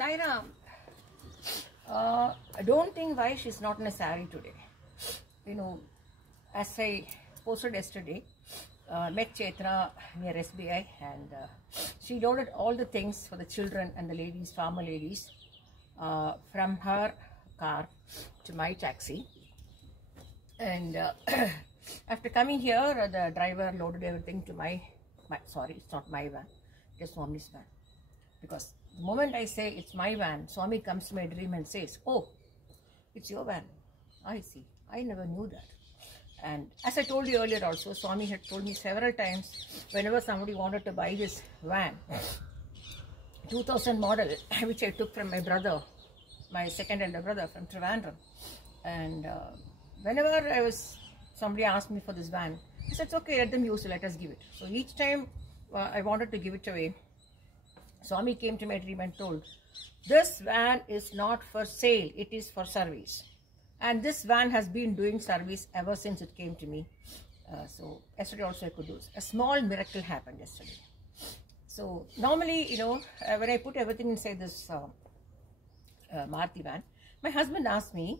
Sairam, I don't think why she's not in a sari today. You know, as I posted yesterday, met Chetna near SBI, and she loaded all the things for the children and the ladies, farmer ladies, from her car to my taxi. And after coming here, the driver loaded everything to my sorry, it's not my van, it's Swami's van. Because the moment I say it's my van, Swami comes to my dream and says, "Oh, it's your van." I see. I never knew that. And as I told you earlier also, Swami had told me several times, whenever somebody wanted to buy this van, 2000 model, which I took from my brother, my second elder brother from Trivandrum. And whenever somebody asked me for this van, I said, it's okay, let them use it, let us give it. So each time I wanted to give it away, Swami came to my dream and told, this van is not for sale, it is for service. And this van has been doing service ever since it came to me. So yesterday also I could do a small miracle happened yesterday. So normally, you know, when I put everything inside this Maruti van, my husband asked me,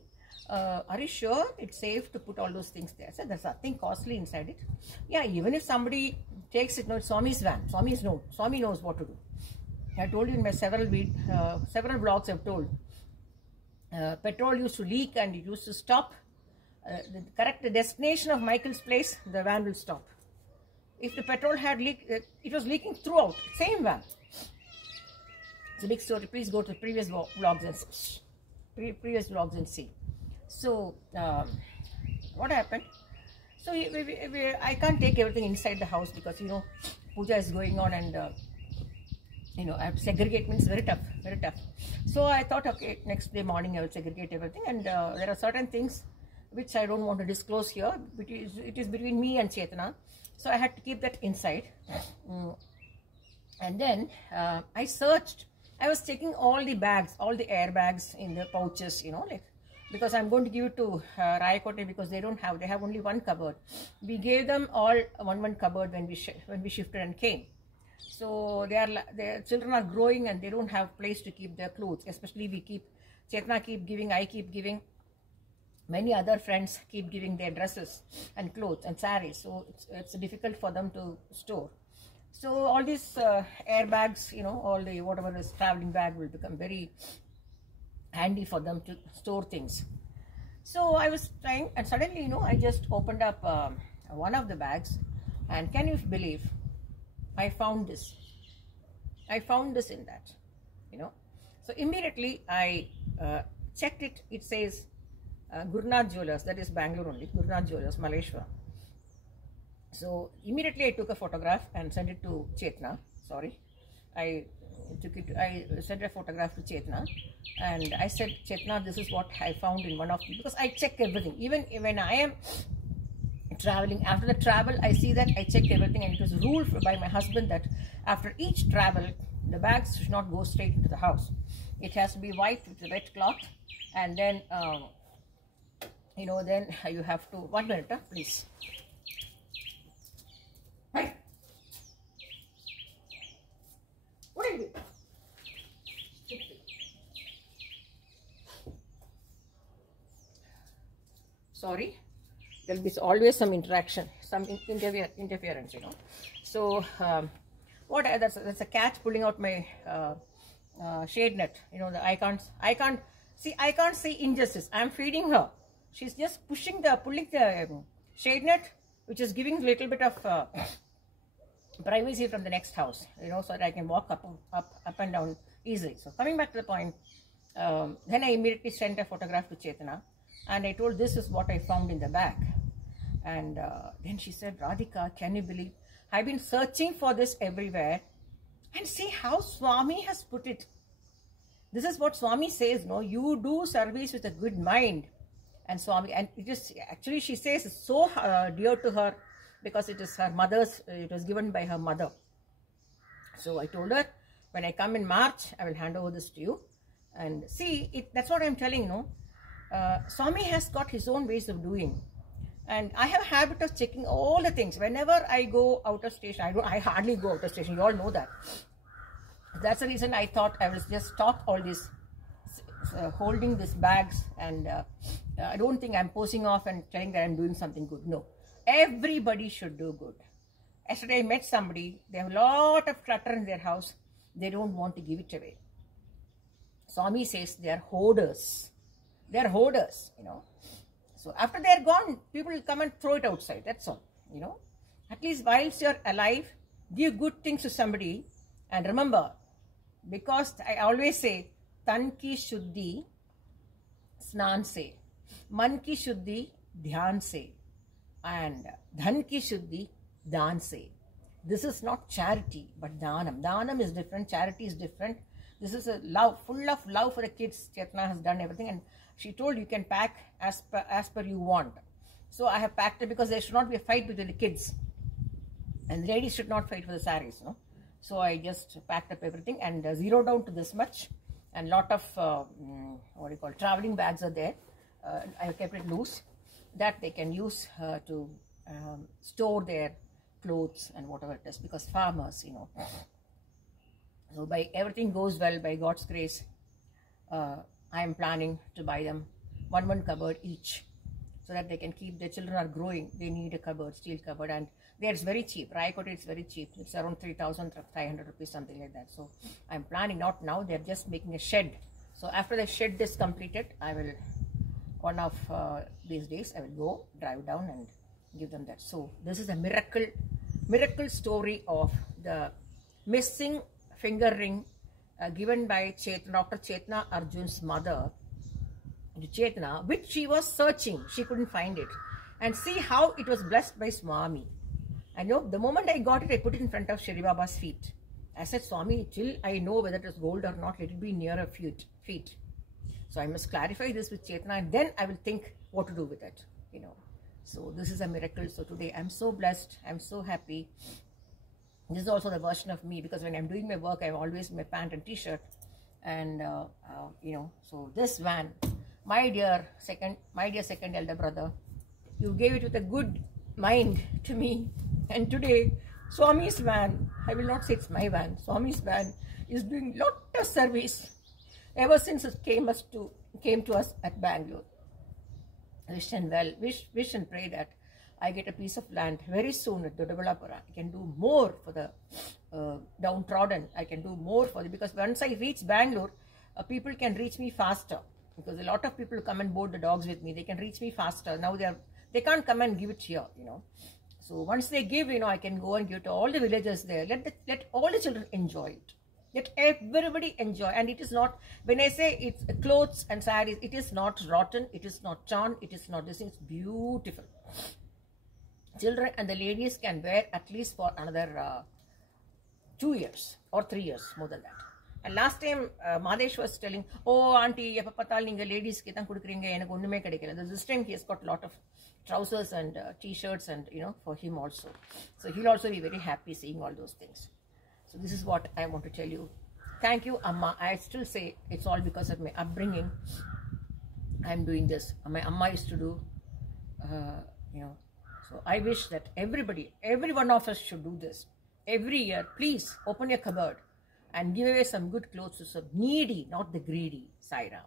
are you sure it's safe to put all those things there? I said, there's nothing costly inside it. Yeah, even if somebody takes it, no, it's Swami's van. Swami knows what to do. I told you in my several vlogs I've told. Petrol used to leak and it used to stop. The correct destination of Michael's place, the van will stop. If the petrol had leaked, it was leaking throughout. Same van. It's a big story. Please go to the previous vlogs and see. So, what happened? So, I can't take everything inside the house because, you know, puja is going on and, you know, I have to segregate, means very tough, very tough. So, I thought, okay, next day morning I will segregate everything, and there are certain things which I don't want to disclose here. It is between me and Chetna. So, I had to keep that inside. And then I searched. I was checking all the bags, all the airbags in the pouches, you know, like, because I'm going to give it to Rayakote because they have only one cupboard. We gave them all one cupboard when we shifted and came. So their children are growing and they don't have place to keep their clothes. Especially Chetna keep giving, I keep giving. Many other friends keep giving their dresses and clothes and saris. So it's difficult for them to store. So all these airbags, you know, all the whatever is traveling bag will become very handy for them to store things. So I was trying, and suddenly, you know, I just opened up one of the bags, and can you believe, I found this. I found this in that, you know. So immediately I checked it. It says Gurunath Jewellers, that is Bangalore only, Gurunath Jewellers, Malaysia. So immediately I took a photograph and sent it to Chetna. Sorry, I sent a photograph to Chetna, and I said, Chetna, this is what I found in one of the, because I check everything. Even when I am traveling, after the travel, I see that I check everything, and it was ruled by my husband that after each travel, the bags should not go straight into the house. It has to be white with a red cloth, and then, you know, then you have to, 1 minute, please. Right. What are you doing? Sorry, there will be always some interaction, some interference, you know. So, that's a cat pulling out my shade net. You know, I can't see injustice. I am feeding her. She's just pulling the shade net, which is giving a little bit of privacy from the next house, you know, so that I can walk up and down easily. So coming back to the point, then I immediately sent a photograph to Chetna, and I told, this is what I found in the bag. And then she said, Radhika, can you believe, I've been searching for this everywhere, and see how Swami has put it. This is what Swami says, no, you do service with a good mind. And Swami, and it is actually, she says, it's so dear to her because it is her mother's, it was given by her mother. So I told her, when I come in March, I will hand over this to you. And see, that's what I'm telling, no. Swami has got his own ways of doing. And I have a habit of checking all the things. Whenever I go out of station, I hardly go out of station, you all know that. That's the reason I thought I will just stop all this holding these bags, and I don't think I'm posing off and telling that I'm doing something good. No, everybody should do good. Yesterday I met somebody, they have a lot of clutter in their house, they don't want to give it away. Swami says they are hoarders. They are hoarders, you know. So after they are gone, people will come and throw it outside, that's all, you know. At least whilst you're alive, give good things to somebody. And remember, because I always say, tan ki shuddhi snan se, man ki shuddhi dhyan se, and dhan ki shuddhi daan se. This is not charity, but dhanam. Dhanam is different, charity is different. This is a love, full of love for the kids. Chetna has done everything, and she told you can pack as per you want. So I have packed it because there should not be a fight between the kids, and the ladies should not fight for the saris, no. So I just packed up everything and zeroed down to this much, and lot of what do you call, traveling bags are there. I have kept it loose, that they can use to store their clothes and whatever it is, because farmers, you know. So by everything goes well, by God's grace, I am planning to buy them one cupboard each, so that they can keep, their children are growing, they need a cupboard, steel cupboard, and there it's very cheap. Raikot, it's very cheap. It's around 3,500 rupees, something like that. So I'm planning, not now, they're just making a shed. So after the shed is completed, I will, one of these days, I will go drive down and give them that. So this is a miracle story of the missing finger ring given by Dr. Chetna Arjun's mother to Chetna, which she was searching. She couldn't find it. And see how it was blessed by Swami. I know the moment I got it, I put it in front of Shri Baba's feet. I said, Swami, till I know whether it is gold or not, let it be near a feet. So I must clarify this with Chetna, and then I will think what to do with it, you know. So this is a miracle. So today I'm so blessed, I'm so happy. This is also the version of me, because when I'm doing my work, I'm always in my pant and t-shirt, and you know. So this van, my dear second elder brother, you gave it with a good mind to me, and today Swami's van, I will not say it's my van, Swami's van is doing lot of service ever since it came to us at Bangalore. Wish and pray that I get a piece of land very soon at Doddabalapura. I can do more for the downtrodden. I can do more for them, because once I reach Bangalore, people can reach me faster, because a lot of people come and board the dogs with me. They can reach me faster. Now they can't come and give it here, you know. So once they give, you know, I can go and give to all the villagers there. Let all the children enjoy it. Let everybody enjoy. And it is not, when I say it's clothes and sarees, it is not rotten, it is not torn, it is not this, it's beautiful. Children and the ladies can wear at least for another 2 years or 3 years, more than that. And last time Madesh was telling, oh auntie, eppa pathal neenga ladies ke dhaan kudukringa, enakku onnume kedaikala. This time he has got a lot of trousers and t-shirts, and you know, for him also. So he'll also be very happy seeing all those things. So this is what I want to tell you. Thank you, Amma. I still say it's all because of my upbringing. I'm doing this. My Amma used to do, you know. So I wish that every one of us should do this. Every year, please open your cupboard and give away some good clothes to some needy, not the greedy. Sai Ram.